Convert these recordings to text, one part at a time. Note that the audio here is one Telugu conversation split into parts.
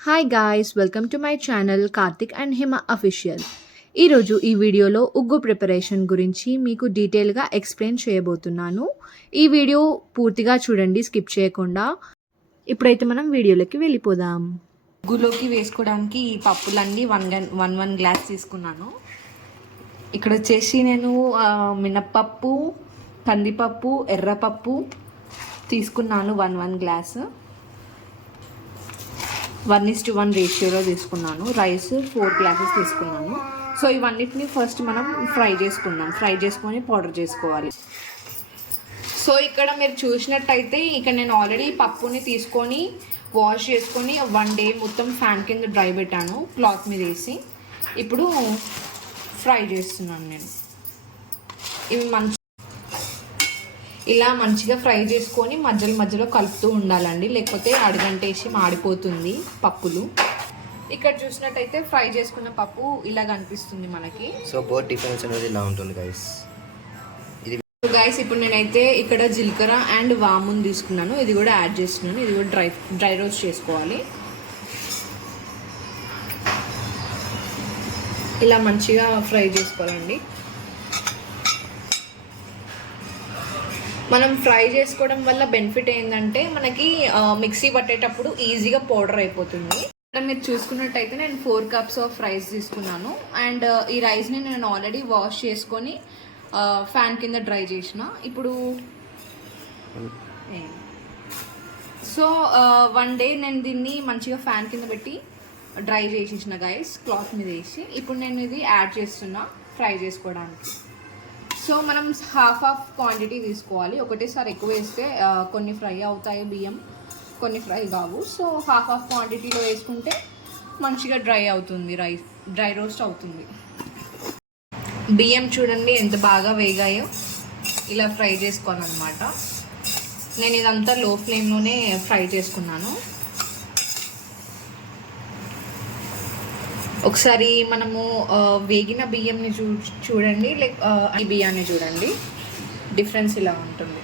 Hi guys welcome to my channel Karthik and Hima official ఈరోజు ఈ వీడియోలో ఉగ్గు ప్రిపరేషన్ గురించి మీకు డీటెయిల్గా ఎక్స్ప్లెయిన్ చేయబోతున్నాను. ఈ వీడియో పూర్తిగా చూడండి స్కిప్ చేయకుండా. ఇప్పుడైతే మనం వీడియోలోకి వెళ్ళిపోదాం. గులోకి వేసుకోవడానికి ఈ పప్పులన్నీ వన్ గన్ వన్ వన్ గ్లాస్ తీసుకున్నాను. ఇక్కడ వచ్చేసి నేను మినప్పప్పు కందిపప్పు ఎర్రపప్పు తీసుకున్నాను one one glass one is to one రేషియోలో తీసుకున్నాను. రైస్ ఫోర్ గ్లాసెస్ తీసుకున్నాను. సో ఇవన్నిటిని ఫస్ట్ మనం ఫ్రై చేసుకుందాం. ఫ్రై చేసుకొని పౌడర్ చేసుకోవాలి. సో ఇక్కడ మీరు చూసినట్టయితే ఇక్కడ నేను ఆల్రెడీ పప్పుని తీసుకొని వాష్ చేసుకొని వన్ డే మొత్తం ఫ్యాన్ కింద డ్రై పెట్టాను క్లాత్ మీద వేసి. ఇప్పుడు ఫ్రై చేస్తున్నాను నేను. ఇవి మంచి ఇలా మంచిగా ఫ్రై చేసుకొని మధ్యలో మధ్యలో కలుపుతూ ఉండాలండి. లేకపోతే అడగంటేసి మాడిపోతుంది పప్పులు. ఇక్కడ చూసినట్టయితే ఫ్రై చేసుకున్న పప్పు ఇలా కనిపిస్తుంది మనకి. సో బోత్ డిఫరెన్స్ అనేది ఇలా ఉంటుంది గైస్ ఇది గైస్ ఇప్పుడు నేనైతే ఇక్కడ జీలకర్ర అండ్ వామున్ తీసుకున్నాను. ఇది కూడా యాడ్ చేస్తున్నాను. ఇది కూడా డ్రై డ్రై రోస్ట్ చేసుకోవాలి. ఇలా మంచిగా ఫ్రై చేసుకోవాలండి. మనం ఫ్రై చేసుకోవడం వల్ల బెనిఫిట్ ఏంటంటే మనకి మిక్సీ పట్టేటప్పుడు ఈజీగా పౌడర్ అయిపోతుంది. ఇక్కడ మీరు చూసుకున్నట్టయితే నేను ఫోర్ కప్స్ ఆఫ్ రైస్ తీసుకున్నాను. అండ్ ఈ రైస్ని నేను ఆల్రెడీ వాష్ చేసుకొని ఫ్యాన్ కింద డ్రై చేసిన. ఇప్పుడు సో వన్ డే నేను దీన్ని మంచిగా ఫ్యాన్ కింద పెట్టి డ్రై చేసేసిన గైస్ క్లాత్ మీద వేసి. ఇప్పుడు నేను ఇది యాడ్ చేస్తున్నా ఫ్రై చేసుకోవడానికి. సో మనం హాఫ్ ఆఫ్ క్వాంటిటీ తీసుకోవాలి. ఒకటేసారి ఎక్కువ వేస్తే కొన్ని ఫ్రై అవుతాయి బియ్యం కొన్ని ఫ్రై కావు. సో హాఫ్ ఆఫ్ క్వాంటిటీలో వేసుకుంటే మంచిగా డ్రై అవుతుంది రైస్ డ్రై రోస్ట్ అవుతుంది. బియ్యం చూడండి ఎంత బాగా వేగాయో ఇలా ఫ్రై చేసుకోను అనమాట నేను ఇదంతా లో ఫ్లేమ్లోనే ఫ్రై చేసుకున్నాను. ఒకసారి మనము వేగిన బియ్యంని చూ చూడండి లైక్ ఈ బియ్యాన్ని చూడండి. డిఫరెన్స్ ఇలా ఉంటుంది.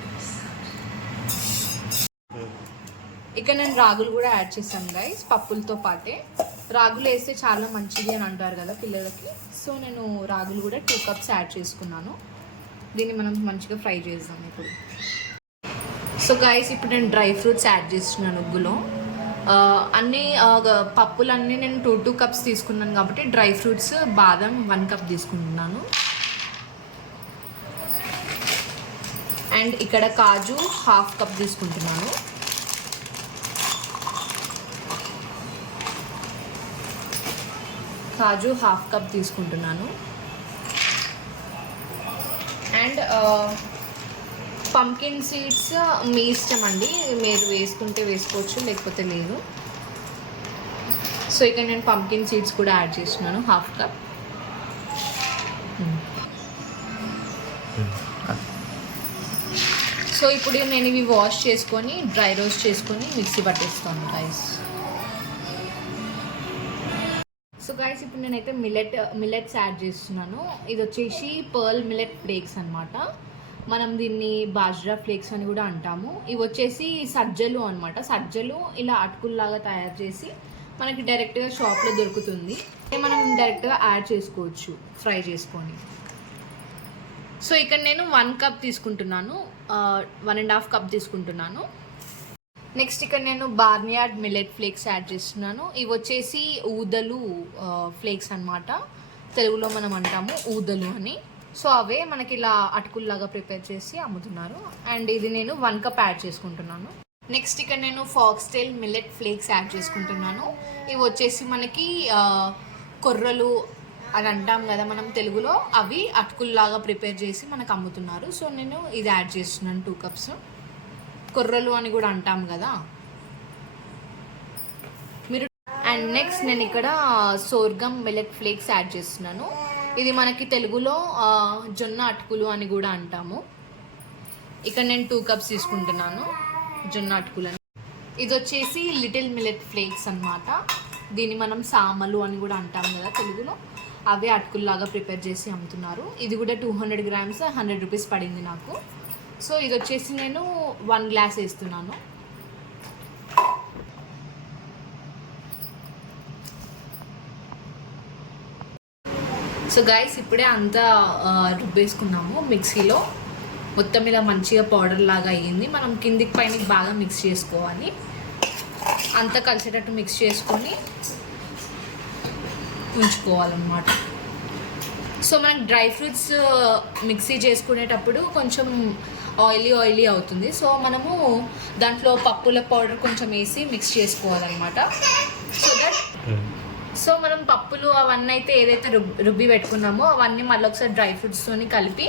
ఇక నేను రాగులు కూడా యాడ్ చేశాను గైస్ పప్పులతో పాటే. రాగులు వేస్తే చాలా మంచిది అని అంటారు కదా పిల్లలకి. సో నేను రాగులు కూడా టూ కప్స్ యాడ్ చేసుకున్నాను. దీన్ని మనం మంచిగా ఫ్రై చేద్దాం ఇప్పుడు. సో గైస్ ఇప్పుడు నేను డ్రై ఫ్రూట్స్ యాడ్ చేస్తున్నాను ఉగ్గులో. అన్ని పప్పులన్నీ నేను టూ టూ కప్స్ తీసుకున్నాను కాబట్టి డ్రై ఫ్రూట్స్ బాదం వన్ కప్ తీసుకుంటున్నాను. అండ్ ఇక్కడ కాజు హాఫ్ కప్ తీసుకుంటున్నాను. కాజు హాఫ్ కప్ తీసుకుంటున్నాను. అండ్ పంకిన్ సీడ్స్ uh, మీ ఇష్టం అండి. మీరు వేసుకుంటే వేసుకోవచ్చు లేకపోతే లేదు. సో ఇక్కడ నేను పంకిన్ సీడ్స్ కూడా యాడ్ చేస్తున్నాను హాఫ్ కప్ సో ఇప్పుడు నేను ఇవి వాష్ చేసుకొని డ్రై రోస్ట్ చేసుకొని మిక్సీ పట్టేస్తాను గైస్ సో గైస్ ఇప్పుడు నేనైతే మిల్లెట్ మిల్లెట్స్ యాడ్ చేస్తున్నాను. ఇది వచ్చేసి పర్ల్ మిల్లెట్ ఫ్లేక్స్ అనమాట మనం దీన్ని బాజ్రా ఫ్లేక్స్ అని కూడా అంటాము. ఇవి వచ్చేసి సజ్జలు అనమాట సజ్జలు ఇలా అటుకుల్లాగా తయారు చేసి మనకి డైరెక్ట్గా షాప్లో దొరుకుతుంది. మనం డైరెక్ట్గా యాడ్ చేసుకోవచ్చు ఫ్రై చేసుకొని. సో ఇక్కడ నేను వన్ కప్ తీసుకుంటున్నాను. వన్ అండ్ హాఫ్ కప్ తీసుకుంటున్నాను. నెక్స్ట్ ఇక్కడ నేను బార్నియార్డ్ మిల్లెట్ ఫ్లేక్స్ యాడ్ చేస్తున్నాను. ఇవి వచ్చేసి ఊదలు ఫ్లేక్స్ అన్నమాట. తెలుగులో మనం అంటాము ఊదలు అని. సో అవే మనకి ఇలా అటుకుల్లాగా ప్రిపేర్ చేసి అమ్ముతున్నారు. అండ్ ఇది నేను వన్ కప్ యాడ్ చేసుకుంటున్నాను. నెక్స్ట్ ఇక్కడ నేను ఫాక్స్టైల్ మిల్లెట్ ఫ్లేక్స్ యాడ్ చేసుకుంటున్నాను. ఇవి వచ్చేసి మనకి కొర్రలు అని అంటాం కదా మనం తెలుగులో అవి అటుకుల్లాగా ప్రిపేర్ చేసి మనకు అమ్ముతున్నారు. సో నేను ఇది యాడ్ చేస్తున్నాను టూ కప్స్. కొర్రలు అని కూడా అంటాం కదా. మీరు అండ్ నెక్స్ట్ నేను ఇక్కడ సోర్గం మిల్లెట్ ఫ్లేక్స్ యాడ్ చేస్తున్నాను. ఇది మనకి తెలుగులో జొన్న అటుకులు అని కూడా అంటాము. ఇక్కడ నేను టూ కప్స్ తీసుకుంటున్నాను జొన్న అటుకులని. ఇది వచ్చేసి లిటిల్ మిల్లెట్ ఫ్లేక్స్ అన్నమాట. దీన్ని మనం సామలు అని కూడా అంటాం కదా తెలుగులో. అవే అటుకుల్లాగా ప్రిపేర్ చేసి అమ్ముతున్నారు. ఇది కూడా two hundred grams hundred rupees పడింది నాకు. సో ఇది వచ్చేసి నేను వన్ గ్లాస్ వేస్తున్నాను. సో గైస్ ఇప్పుడే అంతా రుబ్బేసుకున్నాము మిక్సీలో. మొత్తం ఇలా మంచిగా పౌడర్ లాగా అయ్యింది. మనం కిందికి పైన బాగా మిక్స్ చేసుకోవాలి. అంతా కలిసేటట్టు మిక్స్ చేసుకొని ఉంచుకోవాలన్నమాట. సో మనం డ్రై ఫ్రూట్స్ మిక్సీ చేసుకునేటప్పుడు కొంచెం ఆయిలీ ఆయిలీ అవుతుంది. సో మనము దాంట్లో పప్పుల పౌడర్ కొంచెం వేసి మిక్స్ చేసుకోవాలన్నమాట. సో దట్ సో మనం పప్పులు అవన్నీ అయితే ఏదైతే రుబ్బి పెట్టుకున్నామో అవన్నీ మళ్ళీ ఒకసారి డ్రై ఫ్రూట్స్తోని కలిపి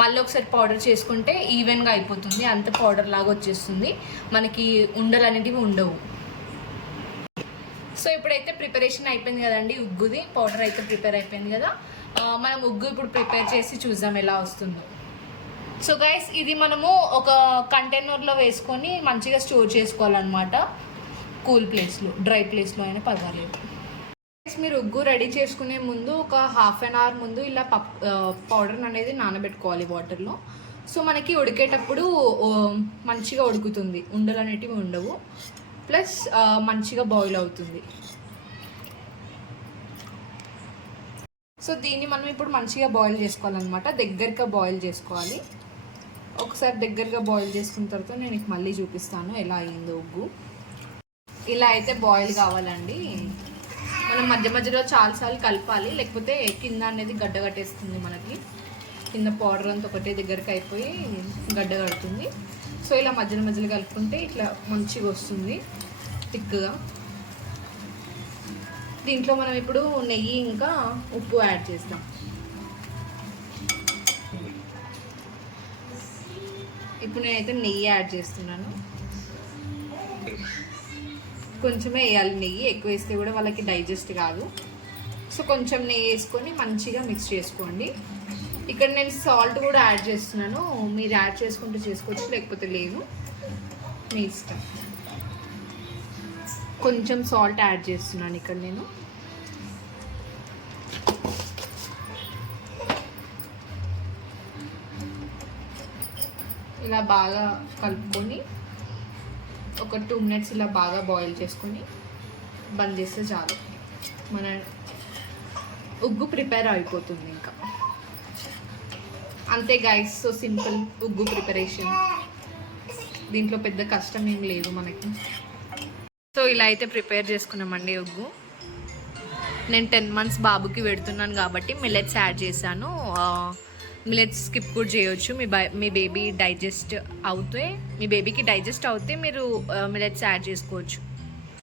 మళ్ళీ ఒకసారి పౌడర్ చేసుకుంటే ఈవెన్గా అయిపోతుంది. అంత పౌడర్ లాగా వచ్చేస్తుంది. మనకి ఉండలు అనేటివి ఉండవు. సో ఇప్పుడైతే ప్రిపరేషన్ అయిపోయింది కదండి ఉగ్గుది. పౌడర్ అయితే ప్రిపేర్ అయిపోయింది కదా. మనం ఉగ్గు ఇప్పుడు ప్రిపేర్ చేసి చూద్దాం ఎలా వస్తుందో. సో గైస్ ఇది మనము ఒక కంటైనర్లో వేసుకొని మంచిగా స్టోర్ చేసుకోవాలన్నమాట. కూల్ ప్లేస్లో డ్రై ప్లేస్లో అయినా పర్వాలేదు. మీరు ఉగ్గు రెడీ చేసుకునే ముందు ఒక హాఫ్ అన్ అవర్ ముందు ఇలా పప్ పౌడర్ అనేది నానబెట్టుకోవాలి వాటర్లో సో మనకి ఉడికేటప్పుడు మంచిగా ఉడుకుతుంది. ఉండలు అనేటివి ఉండవు. ప్లస్ మంచిగా బాయిల్ అవుతుంది. సో దీన్ని మనం ఇప్పుడు మంచిగా బాయిల్ చేసుకోవాలన్నమాట. దగ్గరగా బాయిల్ చేసుకోవాలి. ఒకసారి దగ్గరగా బాయిల్ చేసుకున్న తర్వాత నేను మళ్ళీ చూపిస్తాను ఎలా అయిందో ఉగ్గు. ఇలా అయితే బాయిల్ కావాలండి. మనం మధ్య మధ్యలో చాలాసార్లు కలపాలి. లేకపోతే కింద అనేది గడ్డ కట్టేస్తుంది మనకి. కింద పౌడర్ అంతా ఒకటే దగ్గరికి అయిపోయి గడ్డ కడుతుంది. సో ఇలా మధ్యలో మధ్యలో కలుపుకుంటే ఇట్లా మంచిగా వస్తుంది. థిక్గా. దీంట్లో మనం ఇప్పుడు నెయ్యి ఇంకా ఉప్పు యాడ్ చేస్తాం. ఇప్పుడు నేనైతే నెయ్యి యాడ్ చేస్తున్నాను. కొంచెమే వేయాలి నెయ్యి. ఎక్కువ వేస్తే కూడా వాళ్ళకి డైజెస్ట్ కాదు. సో కొంచెం నెయ్యి వేసుకొని మంచిగా మిక్స్ చేసుకోండి. ఇక్కడ నేను సాల్ట్ కూడా యాడ్ చేస్తున్నాను. మీరు యాడ్ చేసుకుంటూ చేసుకోవచ్చు లేకపోతే లేదు. మీ ఇష్టం. కొంచెం సాల్ట్ యాడ్ చేస్తున్నాను ఇక్కడ నేను. ఇలా బాగా కలుపుకొని ఒక టూ మినిట్స్ ఇలా బాగా బాయిల్ చేసుకొని బంద్ చేస్తే చాలు. మన ఉగ్గు ప్రిపేర్ అయిపోతుంది ఇంకా. అంతే గైస్ సో సింపుల్ ఉగ్గు ప్రిపరేషన్ దీంట్లో పెద్ద కష్టం ఏం లేదు మనకి. సో ఇలా అయితే ప్రిపేర్ చేసుకున్నామండి ఉగ్గు. నేను టెన్ మంత్స్ బాబుకి పెడుతున్నాను కాబట్టి మిల్లెట్స్ యాడ్ చేశాను. మిల్లెట్స్ స్కిప్ కూడా చేయొచ్చు మీ బై మీ బేబీ డైజెస్ట్ అవుతే మీ బేబీకి డైజెస్ట్ అవుతే మీరు మిల్లెట్స్ యాడ్ చేసుకోవచ్చు